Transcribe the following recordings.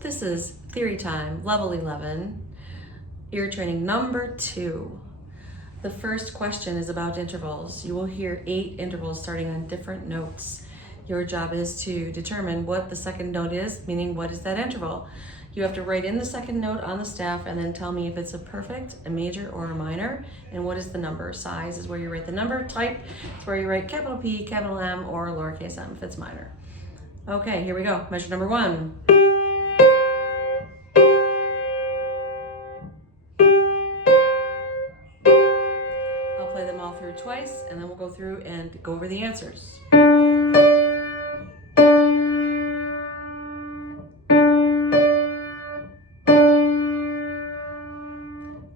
This is Theory Time, Level 11, ear training number 2. The first question is about intervals. You will hear 8 intervals starting on different notes. Your job is to determine what the second note is, meaning what is that interval. You have to write in the second note on the staff and then tell me if it's a perfect, a major, or a minor, and what is the number. Size is where you write the number. Type is where you write capital P, capital M, or lowercase m if it's minor. Okay, here we go. Measure number 1. I'll play them all through twice, and then we'll go through and go over the answers.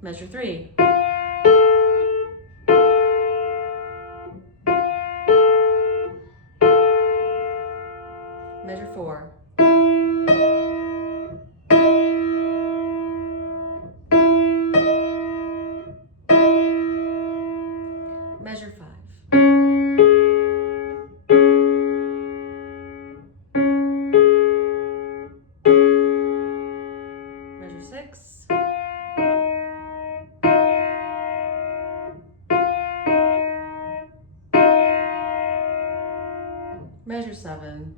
Measure 3. Measure 4. Measure 5. Measure 6. Measure 7.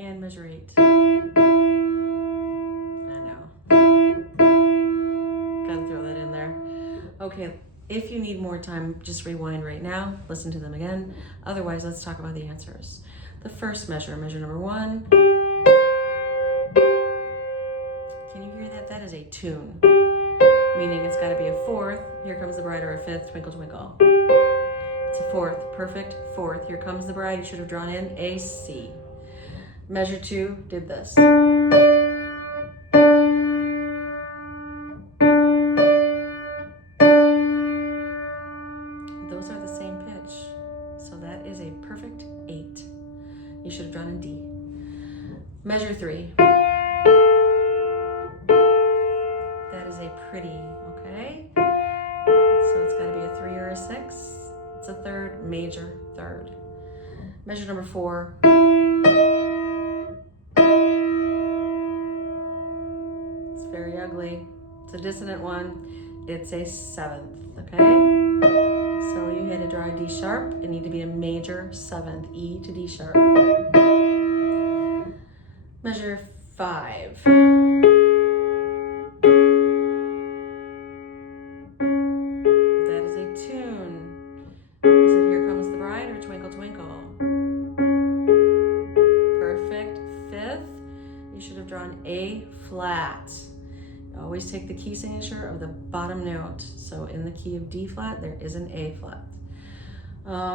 And measure 8. I know. Gotta throw that in there. Okay, if you need more time, just rewind right now, listen to them again. Otherwise, let's talk about the answers. The first measure, measure number 1. Can you hear that? That is a tune, meaning it's got to be a fourth. Here comes the bride, or a fifth. Twinkle, twinkle. It's a fourth, perfect fourth. Here comes the bride. You should have drawn in a C. Measure 2 did this. Those are the same pitch, so that is a perfect 8. You should have drawn in D. Measure 3. That is a pretty, okay? So it's got to be a 3 or a 6. It's a third, major third. Measure number 4. It's very ugly. It's a dissonant one. It's a 7th, okay? So you had to draw a D sharp. It needed to be a major 7th, E to D sharp. Measure 5. That is a tune. Is it Here Comes the Bride or Twinkle Twinkle? Perfect 5th. You should have drawn A flat. Always take the key signature of the bottom note. So in the key of D flat, there is an A flat.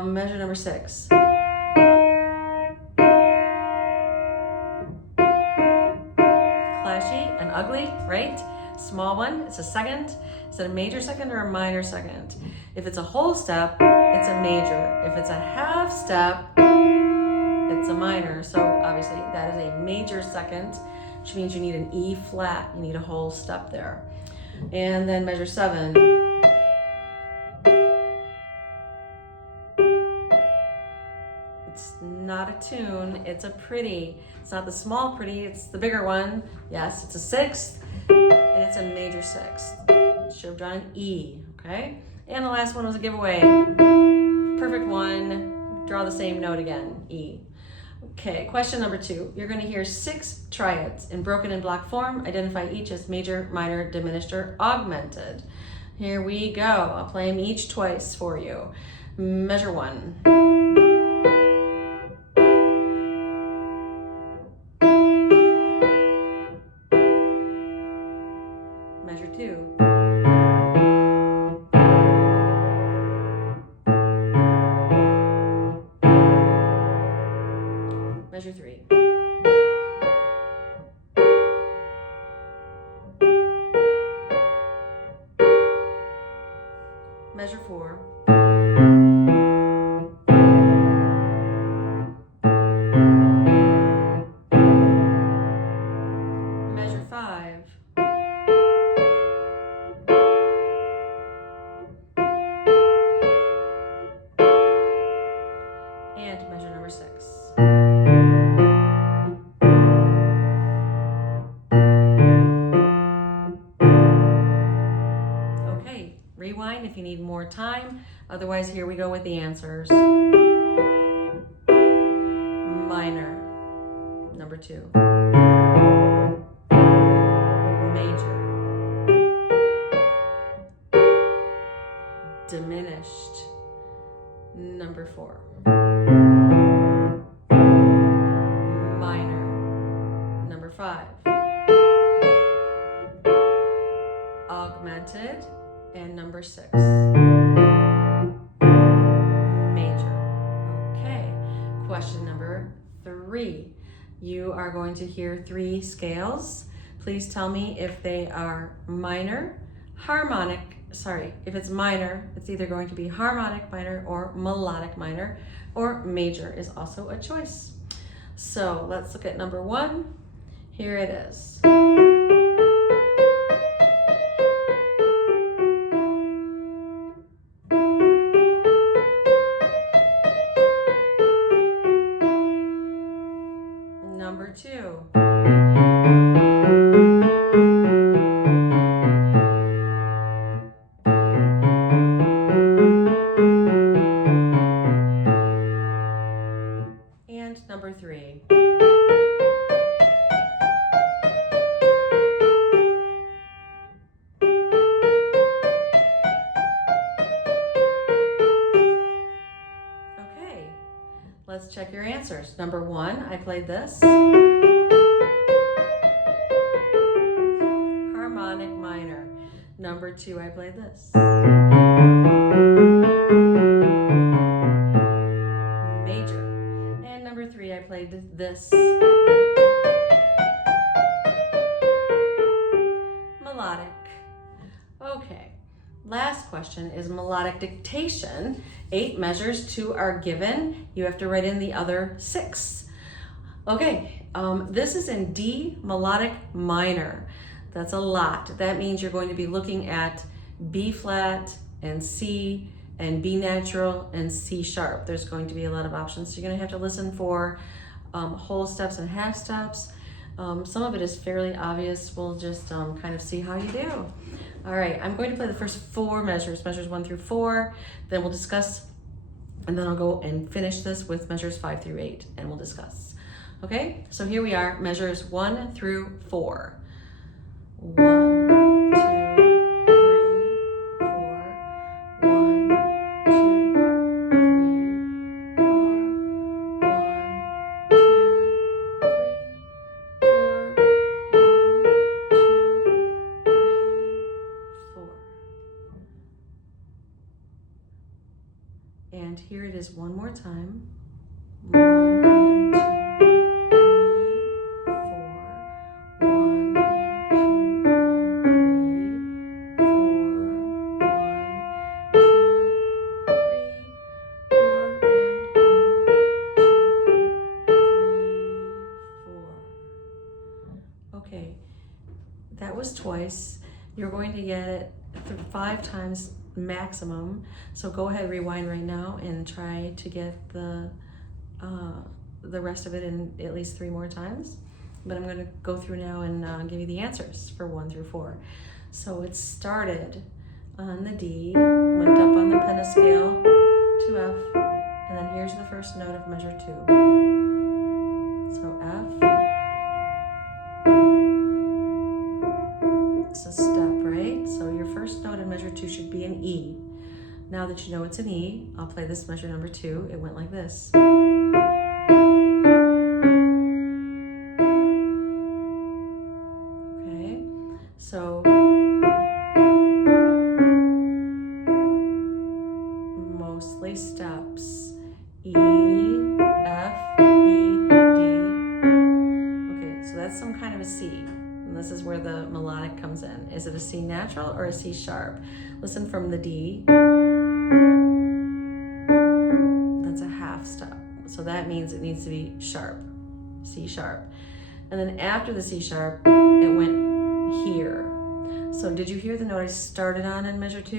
Measure number 6. Clashy and ugly, right? Small one, it's a second. Is it a major second or a minor second? If it's a whole step, it's a major. If it's a half step, it's a minor. So obviously that is a major second, which means you need an E flat. You need a whole step there. And then measure 7. It's not a tune, it's a pretty. It's not the small pretty, it's the bigger one. Yes, it's a 6th, and it's a major 6th. You should have drawn an E, okay? And the last one was a giveaway. Perfect 1, draw the same note again, E. Okay, question number 2. You're going to hear 6 triads in broken and block form. Identify each as major, minor, diminished, or augmented. Here we go. I'll play them each twice for you. Measure 1. Measure 2. Measure 3. Measure 4. Measure 5. more time. Otherwise, here we go with the answers. Minor, number 2. Major. Diminished, number 4. Minor, number 5. Augmented, and number 6. Major. Okay, question number 3. You are going to hear 3 scales. Please tell me if they are minor, harmonic. Sorry, if it's minor, it's either going to be harmonic minor or melodic minor, or major is also a choice. So let's look at number 1. Here it is. Number 2. And number 3. Okay, let's check your answers. Number 1, I played this. Harmonic minor. Number 2, I played this. Major. And number 3, I played this. Melodic. Okay. Last question is melodic dictation. 8 measures, 2 are given. You have to write in the other 6. Okay, this is in D melodic minor. That's a lot. That means you're going to be looking at B flat and C and B natural and C sharp. There's going to be a lot of options. So you're going to have to listen for whole steps and half steps. Some of it is fairly obvious. We'll just kind of see how you do. All right, I'm going to play the first 4 measures, measures 1 through 4. Then we'll discuss, and then I'll go and finish this with measures 5 through 8, and we'll discuss. Okay, so here we are, measures 1 through 4. 1, 2, 3, 4. 1, 2, 3, 4. 1, 2, 3, 4. 1, 2, 3, 4. And here it is one more time. 1, 2, 3, 4. 1, 2, 3, 4. Okay, that was twice. You're going to get it 5 times maximum. So go ahead, rewind right now and try to get the rest of it in at least 3 more times. But I'm going to go through now and give you the answers for 1 through 4. So it started on the D, went up on the pentascale to F, and then here's the first note of measure 2. So F. It's a step, right? So your first note in measure 2 should be an E. Now that you know it's an E, I'll play this measure number 2. It went like this. Okay, so mostly steps. E, F, E, D. Okay, so that's some kind of a C. And this is where the melodic comes in. Is it a C natural or a C sharp? Listen from the D. That's a half step. So that means it needs to be sharp, C sharp. And then after the C sharp, it went here. So did you hear the note I started on in measure 2?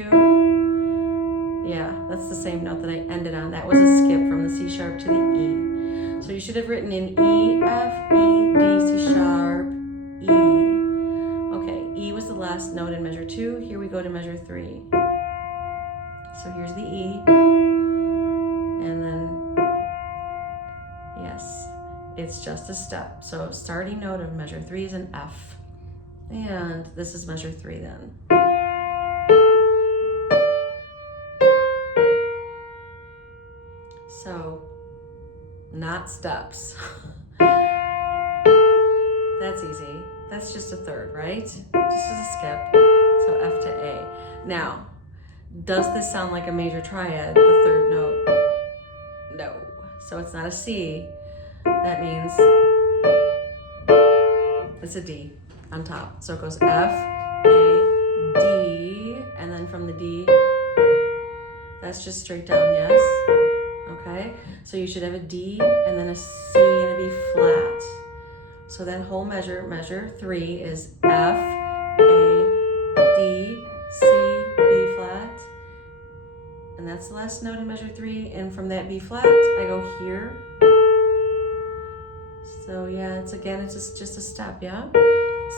Yeah, that's the same note that I ended on. That was a skip from the C sharp to the E. So you should have written in E, F, E, D, C sharp, E. Okay, E was the last note in measure 2. Here we go to measure 3. So here's the E. And then, yes, it's just a step. So starting note of measure 3 is an F. And this is measure 3 then. So, not steps. That's easy. That's just a third, right? Just as a skip. So F to A. Now, does this sound like a major triad, the third note? No. So it's not a C. That means it's a D on top. So it goes F, A, D, and then from the D, that's just straight down, yes? Okay, so you should have a D and then a C and a B flat. So that whole measure 3 is F, A, D, C, B flat. And that's the last note in measure 3. And from that B flat, I go here. So yeah, it's just a step, yeah?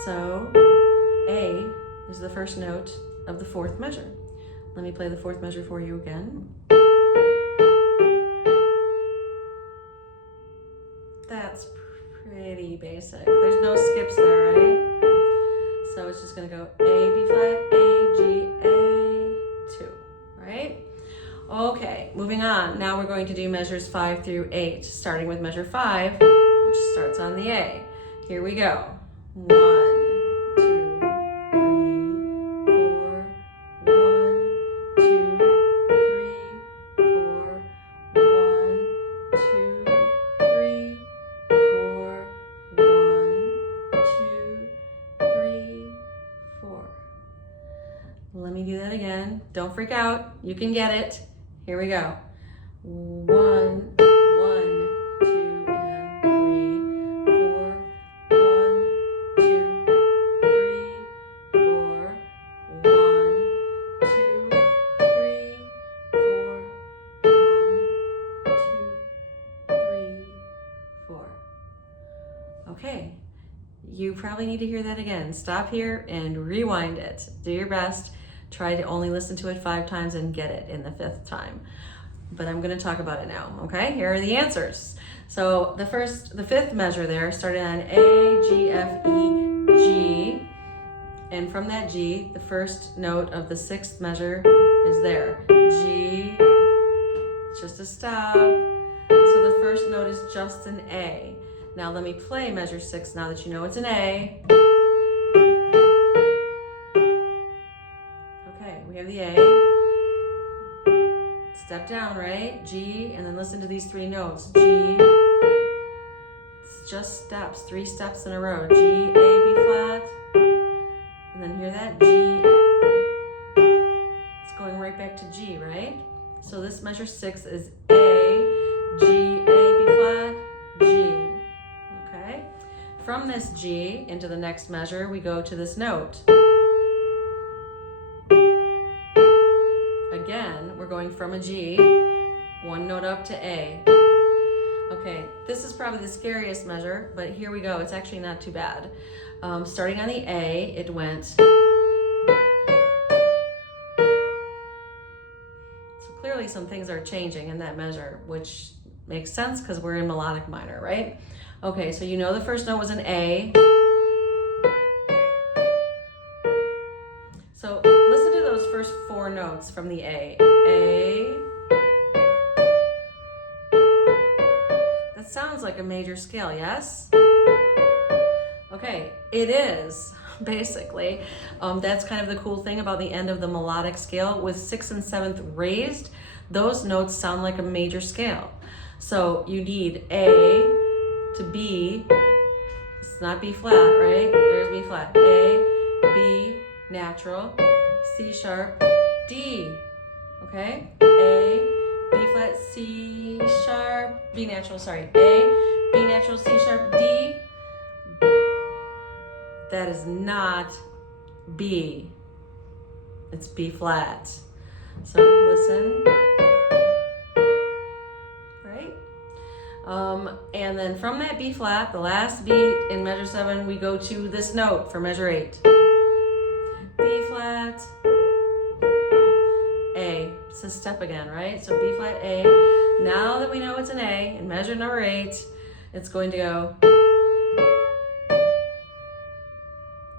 So A is the first note of the fourth measure. Let me play the fourth measure for you again. That's pretty basic. There's no skips there, right? So it's just gonna go A, B flat, A, G, A, 2, right? Okay, moving on. Now we're going to do measures 5 through 8, starting with measure 5, which starts on the A. Here we go. 1, 2, 3, 4, 1, 2, 3, 4, 1, 2, 3, 4, 1, 2, 3, 4. Let me do that again. Don't freak out. You can get it. Here we go. 1, 1, 2, and 3, 4, 1, 2, 3, 4, 1, 2, 3, 4, 1, 2, 3, 4. Okay, you probably need to hear that again. Stop here and rewind it. Do your best. Try to only listen to it 5 times and get it in the 5th time. But I'm going to talk about it now, okay? Here are the answers. So the 5th measure there started on A, G, F, E, G. And from that G, the first note of the 6th measure is there. G, it's just a stop. So the first note is just an A. Now let me play measure 6 now that you know it's an A. Okay, we have the A. Step down, right? G, and then listen to these 3 notes. G, it's just steps, 3 steps in a row. G, A, B flat, and then hear that? G, it's going right back to G, right? So this measure 6 is A, G, A, B flat, G. Okay? From this G into the next measure, we go to this note. Again, we're going from a G, 1 note up to A. Okay, this is probably the scariest measure, but here we go. It's actually not too bad. Starting on the A, it went. So clearly some things are changing in that measure, which makes sense because we're in melodic minor, right? Okay, so you know the first note was an A. So listen to those first 4 notes from the A. A. That sounds like a major scale, yes? Okay, it is, basically. That's kind of the cool thing about the end of the melodic scale. With 6th and 7th raised, those notes sound like a major scale. So you need A to B. It's not B flat, right? There's B flat. A, B, natural, C sharp, D. Okay? A, B flat, C sharp, B natural, sorry. A, B natural, C sharp, D. That is not B. It's B flat. So listen. Right? And then from that B flat, the last beat in measure 7, we go to this note for measure 8. B flat, A. It's a step again, right? So B flat A. Now that we know it's an A in measure number 8, it's going to go.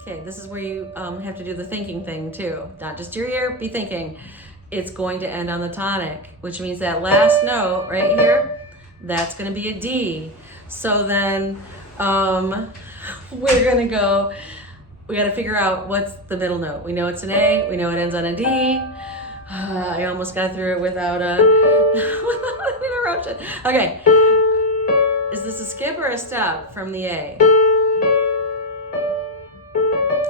Okay, this is where you have to do the thinking thing too. Not just your ear, be thinking. It's going to end on the tonic, which means that last note right here, that's going to be a D. So then we're going to go, we got to figure out what's the middle note. We know it's an A, we know it ends on a D. I almost got through it without an interruption. Okay, is this a skip or a step from the A?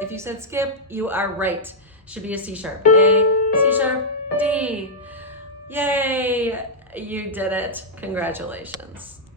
If you said skip, you are right. Should be a C sharp. A, C sharp, D. Yay, you did it. Congratulations.